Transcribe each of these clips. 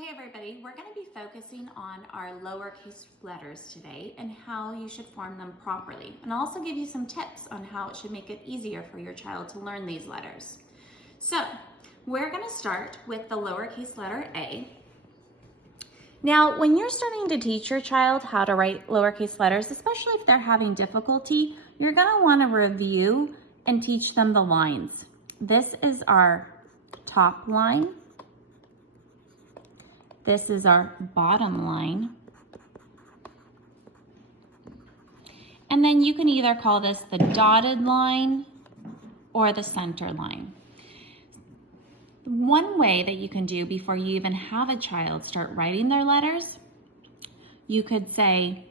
Hi everybody, we're going to be focusing on our lowercase letters today and how you should form them properly. And I'll also give you some tips on how it should make it easier for your child to learn these letters. So we're going to start with the lowercase letter A. Now, when you're starting to teach your child how to write lowercase letters, especially if they're having difficulty, you're going to want to review and teach them the lines. This is our top line. This is our bottom line. And then you can either call this the dotted line or the center line. One way that you can do before you even have a child start writing their letters, you could say,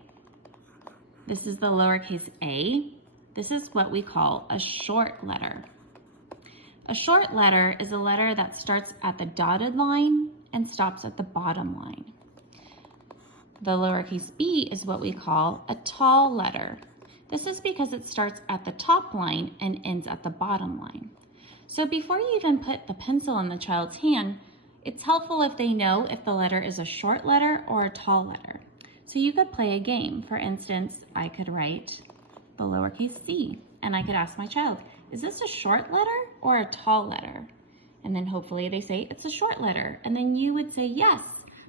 this is the lowercase a. This is what we call a short letter. A short letter is a letter that starts at the dotted line and stops at the bottom line. The lowercase b is what we call a tall letter. This is because it starts at the top line and ends at the bottom line. So before you even put the pencil in the child's hand, it's helpful if they know if the letter is a short letter or a tall letter. So you could play a game. For instance, I could write the lowercase c, and I could ask my child, is this a short letter or a tall letter? And then hopefully they say it's a short letter. And then you would say yes,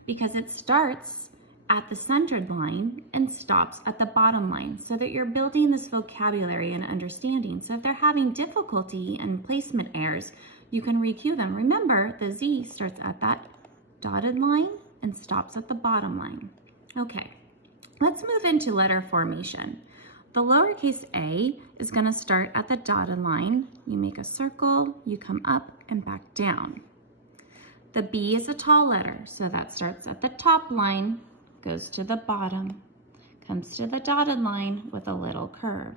because it starts at the centered line and stops at the bottom line, so that you're building this vocabulary and understanding. So if they're having difficulty and placement errors, you can review them. Remember, the Z starts at that dotted line and stops at the bottom line. Okay, let's move into letter formation. The lowercase a is going to start at the dotted line. You make a circle, you come up and back down. The B is a tall letter, so that starts at the top line, goes to the bottom, comes to the dotted line with a little curve.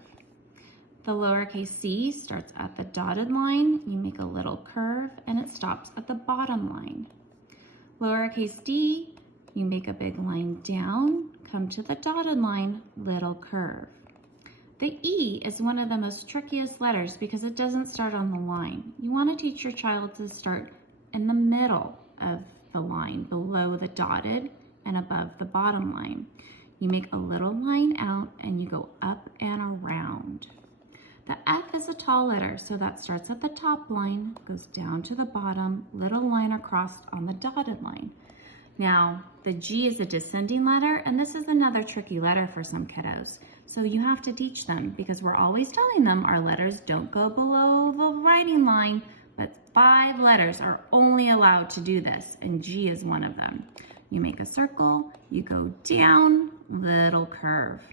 The lowercase c starts at the dotted line, you make a little curve, and it stops at the bottom line. Lowercase d, you make a big line down, come to the dotted line, little curve. The E is one of the most trickiest letters because it doesn't start on the line. You want to teach your child to start in the middle of the line, below the dotted and above the bottom line. You make a little line out and you go up and around. The F is a tall letter, so that starts at the top line, goes down to the bottom, little line across on the dotted line. Now, the G is a descending letter, and this is another tricky letter for some kiddos. So you have to teach them, because we're always telling them our letters don't go below the writing line, but 5 letters are only allowed to do this, and G is one of them. You make a circle, you go down, little curve.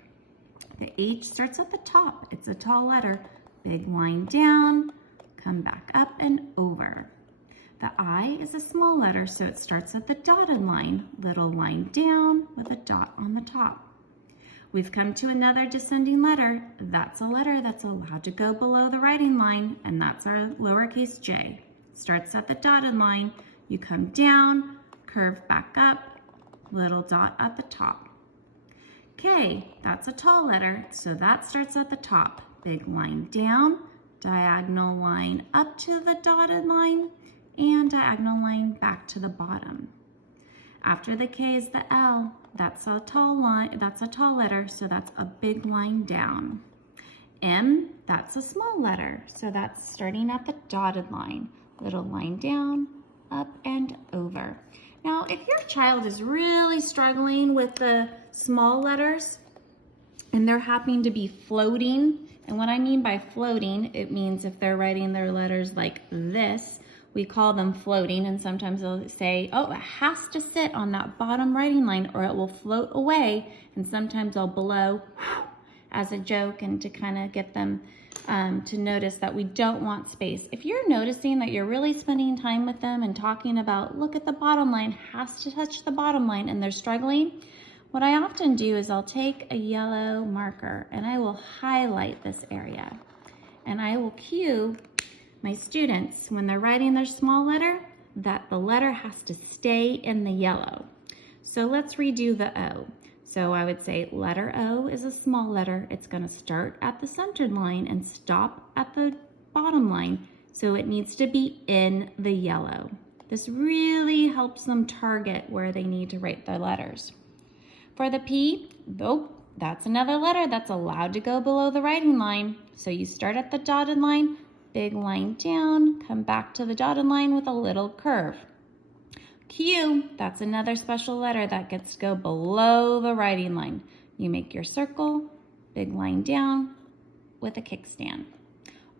The H starts at the top. It's a tall letter. Big line down, come back up and over. The I is a small letter, so it starts at the dotted line, little line down with a dot on the top. We've come to another descending letter. That's a letter that's allowed to go below the writing line, and that's our lowercase j. Starts at the dotted line, you come down, curve back up, little dot at the top. K, that's a tall letter, so that starts at the top. Big line down, diagonal line up to the dotted line, and diagonal line back to the bottom. After the K is the L. That's a tall line, that's a tall letter, so that's a big line down. M, that's a small letter, so that's starting at the dotted line. Little line down, up and over. Now, if your child is really struggling with the small letters and they're happening to be floating, and what I mean by floating, it means if they're writing their letters like this, we call them floating, and sometimes they'll say, oh, it has to sit on that bottom writing line or it will float away, and sometimes I'll blow as a joke and to kind of get them to notice that we don't want space. If you're noticing that you're really spending time with them and talking about, look at the bottom line, has to touch the bottom line, and they're struggling, what I often do is I'll take a yellow marker and I will highlight this area, and I will cue my students, when they're writing their small letter, that the letter has to stay in the yellow. So let's redo the O. So I would say letter O is a small letter. It's going to start at the centered line and stop at the bottom line. So it needs to be in the yellow. This really helps them target where they need to write their letters. For the P, oh, that's another letter that's allowed to go below the writing line. So you start at the dotted line, big line down, come back to the dotted line with a little curve. Q, that's another special letter that gets to go below the writing line. You make your circle, big line down with a kickstand.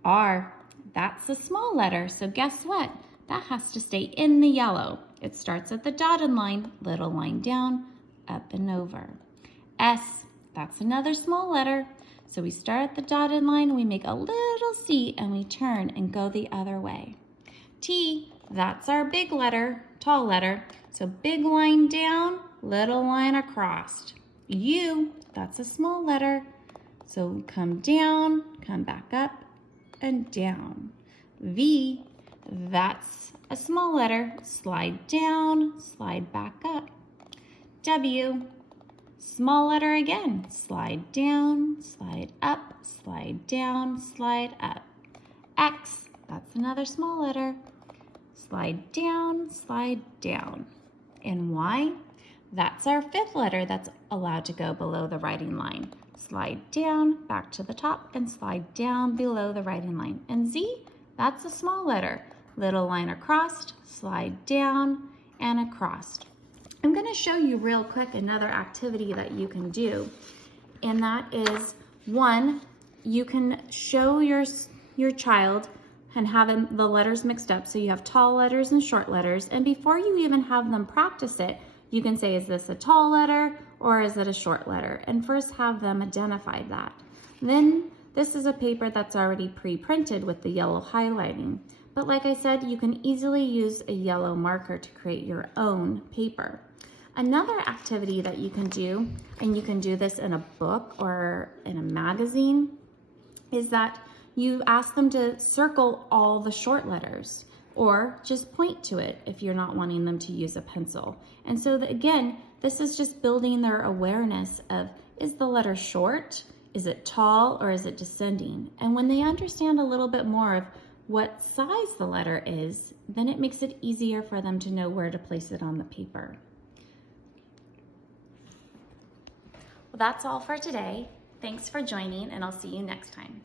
R, that's a small letter, so guess what? That has to stay in the yellow. It starts at the dotted line, little line down, up and over. S, that's another small letter. So we start at the dotted line, we make a little C, and we turn and go the other way. T, that's our big letter, tall letter. So big line down, little line across. U, that's a small letter. So come down, come back up, and down. V, that's a small letter. Slide down, slide back up. W, small letter again. Slide down, slide up, slide down, slide up. X, that's another small letter. Slide down, slide down. And Y, that's our fifth letter that's allowed to go below the writing line. Slide down, back to the top, and slide down below the writing line. And Z, that's a small letter. Little line across, slide down, and across. I'm going to show you real quick another activity that you can do. And that is, one, you can show your child and have the letters mixed up. So you have tall letters and short letters. And before you even have them practice it, you can say, is this a tall letter or is it a short letter? And first have them identify that. Then this is a paper that's already pre-printed with the yellow highlighting. But like I said, you can easily use a yellow marker to create your own paper. Another activity that you can do, and you can do this in a book or in a magazine, is that you ask them to circle all the short letters or just point to it if you're not wanting them to use a pencil. And so again, this is just building their awareness of, is the letter short, is it tall, or is it descending? And when they understand a little bit more of what size the letter is, then it makes it easier for them to know where to place it on the paper. Well, that's all for today. Thanks for joining, and I'll see you next time.